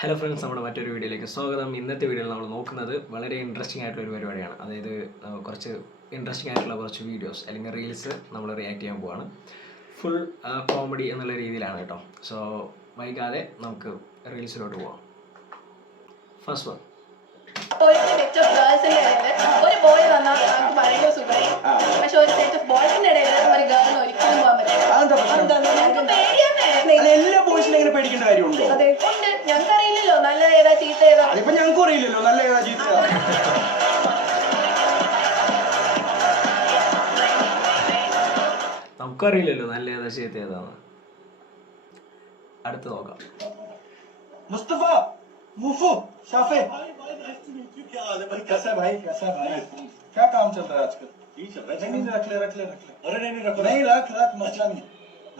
Hello friends, നമ്മുടെ മറ്റൊരു വീഡിയോയിലേക്ക് സ്വാഗതം. ഇന്നത്തെ വീഡിയോയിൽ നമ്മൾ നോക്കുന്നത് വളരെ ഇൻട്രസ്റ്റിംഗ് ആയിട്ടുള്ളൊരു പരിപാടിയാണ്. അതായത് കുറച്ച് ഇൻട്രസ്റ്റിംഗ് ആയിട്ടുള്ള കുറച്ച് വീഡിയോസ് അല്ലെങ്കിൽ റീൽസ് നമ്മൾ റിയാക്ട് ചെയ്യാൻ പോവാണ്. ഫുൾ കോമഡി എന്നുള്ള രീതിയിലാണ് കേട്ടോ. സോ വൈകാതെ നമുക്ക് റീൽസിലോട്ട് പോവാം. First one. ഒരു സെറ്റ് ഓഫ് ഗേൾസിന്റെ ഇടയിൽ ഒരു ബോയ് വന്നാൽ നമുക്ക് ഭയങ്കര സുഖമായി. പക്ഷെ ഒരു സെറ്റ് ഓഫ് ബോയ്സിന്റെ ഇടയിൽ ഒരു ഗേളിന് ഒരിക്കലും പോകാൻ പറ്റില്ല. എല്ലാ ബോയ്സിനും എങ്ങനെ പേടിക്കേണ്ട കാര്യമുണ്ടോ? അതെ ഉണ്ട്. ഞങ്ങൾക്ക് അറിയില്ലല്ലോ നല്ല ഏതാ ചീത്ത ഏതാ. അതിപ്പോ ഞങ്ങൾക്ക് അറിയില്ലല്ലോ നല്ല ഏതാ ചീത്ത. നമുക്കറിയില്ലല്ലോ നല്ല ഏതാ ചീത്ത ഏതാണ്. അടുത്ത് നോക്കാം. मुस्तफा मुफू शाफे क्या हाल है भाई? कैसा है भाई? कैसा है भाई? क्या काम चल रहा है आजकल? ठीक चल रहा है। नहीं रख ले अरे नहीं रख नहीं रख मसला नहीं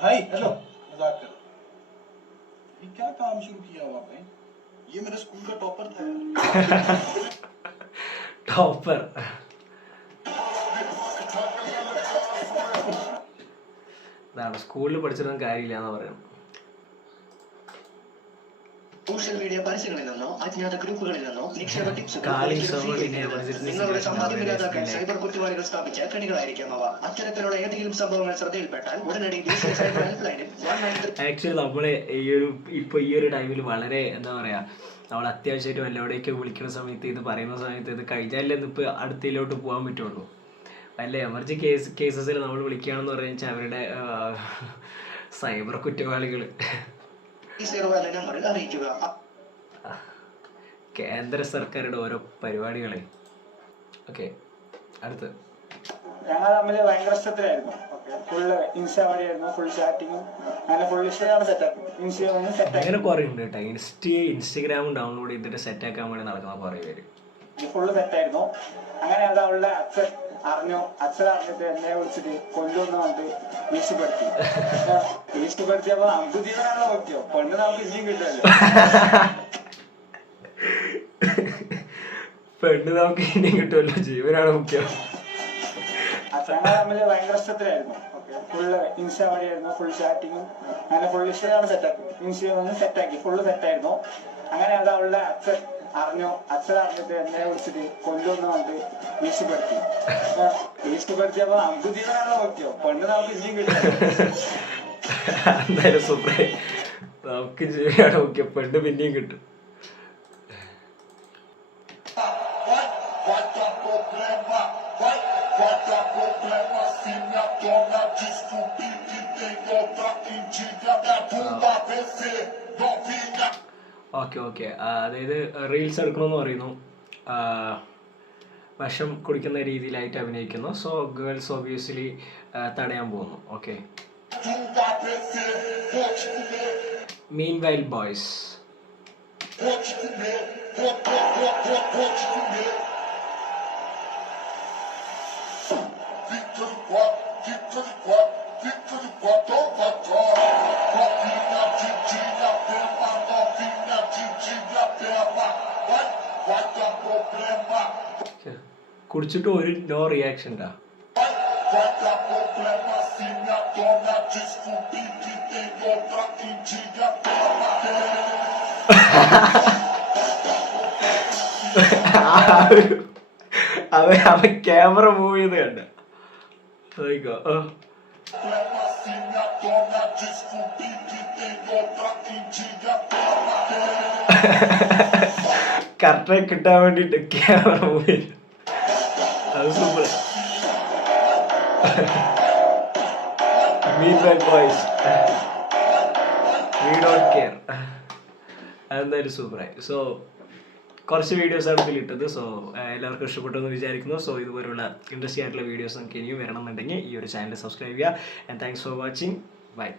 भाई। हेलो मजाक कर। ये क्या काम शुरू किया हुआ भाई? ये मेरे स्कूल का टॉपर था यार। ടോപ്പർ. ഇതാണ് സ്കൂളിൽ പഠിച്ചിരുന്ന കാര്യമില്ല എന്ന് പറയുന്നത്. സോഷ്യൽ മീഡിയ പരസ്യങ്ങളിൽ നിന്നോ അജ്ഞാത ഗ്രൂപ്പുകളിൽ നിന്നോ നിക്ഷേപ ടിപ്സുകൾ നിങ്ങളുടെ സമ്പാദ്യം ഇല്ലാതാക്കാൻ സൈബർ കുറ്റവാളികൾ സ്ഥാപിച്ച കെണികളായിരിക്കാം അവ. അത്തരത്തിലുള്ള ഏതെങ്കിലും സംഭവങ്ങൾ ശ്രദ്ധയിൽപ്പെട്ടാൽ ഉടനടി സൈബർ ഹെൽപ്പ് ലൈനിൽ ആക്ച്വലി നമ്മള് ഈ ഒരു ടൈമിൽ വളരെ എന്താ പറയാ, നമ്മൾ അത്യാവശ്യമായിട്ട് വല്ലവിടെയൊക്കെ വിളിക്കുന്ന സമയത്ത് ഇത് പറയുന്ന സമയത്ത് ഇത് കഴിഞ്ഞാലേ ഇപ്പൊ അടുത്തയിലോട്ട് പോകാൻ പറ്റുള്ളൂ. വല്ല എമർജി കേസസിൽ നമ്മൾ വിളിക്കുകയാണെന്ന് പറഞ്ഞു വെച്ചാൽ അവരുടെ സൈബർ കുറ്റവാളികള് അറിയിക്കുക. കേന്ദ്ര സർക്കാരുടെ ഓരോ പരിപാടികളെ. ഓക്കെ, അടുത്ത്. ഞങ്ങൾ തമ്മിൽ ഭയങ്കര ഇഷ്ടത്തിലായിരുന്നു. ഫുള്ള് ഇൻസ്റ്റ വഴിയായിരുന്നു, ഫുൾ ചാറ്റിങ്ങും അങ്ങനെ ഫുൾ ഇൻസ്റ്റാഗ്രാം സെറ്റ് അങ്ങനെ കുറെ ഉണ്ട് കേട്ടോ. ഇൻസ്റ്റഗ്രാമും ഡൗൺലോഡ് ചെയ്തിട്ട് സെറ്റ് ആക്കാൻ വേണ്ടി നടക്കുന്ന കുറെ പേര്. ഫുള്ള് സെറ്റായിരുന്നു. അങ്ങനെ അത് അവളുടെ അച്ഛൻ അറിഞ്ഞിട്ട് എന്നെ വിളിച്ചിട്ട് കൊല്ലുമെന്ന് പറഞ്ഞിട്ട് ഭീഷണിപ്പെടുത്തിയപ്പോ നമുക്ക് ജീവനാണല്ലോ നോക്കിയോ, പെണ്ണ് നമുക്ക് ഇനിയും കിട്ടുമല്ലോ. പെണ്ണ് നമുക്ക് ഇനിയും കിട്ടുമല്ലോ, ജീവനാണ് മുഖ്യം. ഞങ്ങൾ തമ്മിൽ ഭയങ്കര ഇഷ്ടത്തിലായിരുന്നു. ഫുള്ള് ഇൻസ്റ്റ വഴിയായിരുന്നു, ഫുൾ ചാറ്റിങ്ങും അങ്ങനെ ഫുൾ ഇൻസ്റ്റഗ്രാം സെറ്റാക്കി ഫുള്ള് സെറ്റായിരുന്നു. അങ്ങനെ അത് അവളുടെ അച്ഛൻ അറിഞ്ഞിട്ട് എന്നെ വിളിച്ചിട്ട് കൊല്ലുമെന്ന് പറഞ്ഞിട്ട് ഭീഷണിപ്പെടുത്തിയപ്പോ നമുക്ക് ജീവനാണല്ലോ നോക്കിയോ, പെണ്ണ് നമുക്ക് ഇനിയും കിട്ടുമല്ലോ. എന്തായാലും സൂപ്പറായി. നമുക്ക് ജീവനാണ് മുഖ്യം, പെണ്ണ് പിന്നെയും കിട്ടും. ഓക്കെ. അതായത് റീൽസ് എടുക്കണമെന്ന് പറയുന്നു, വിഷം കുടിക്കുന്ന രീതിയിലായിട്ട് അഭിനയിക്കുന്നു. സോ ഗേൾസ് ഒബ്വിയസ്ലി തടയാൻ പോകുന്നു. ഓക്കെ. Meanwhile boys. കുടിച്ചിട്ട് ഒരു നോ റിയാക്ഷൻ ഉണ്ടാ. അവൻ ക്യാമറ മൂവ് ചെയ്ത് കണ്ട കറക്റ്റായി കിട്ടാൻ വേണ്ടിട്ട് ക്യാമറ മൂവ് ചെയ്ത്. അത് super. Meanwhile boys, we don't care. അതെന്തായാലും സൂപ്പറായി. സോ കുറച്ച് വീഡിയോസാണ് ഇതിലിട്ടത്. സോ എല്ലാവർക്കും ഇഷ്ടപ്പെട്ടെന്ന് വിചാരിക്കുന്നു. സോ ഇതുപോലുള്ള ഇൻട്രസ്റ്റിംഗ് ആയിട്ടുള്ള വീഡിയോസ് നമുക്ക് ഇനിയും വരണമെന്നുണ്ടെങ്കിൽ ഈ ഒരു ചാനൽ സബ്സ്ക്രൈബ് ചെയ്യുക. And thanks for watching. By.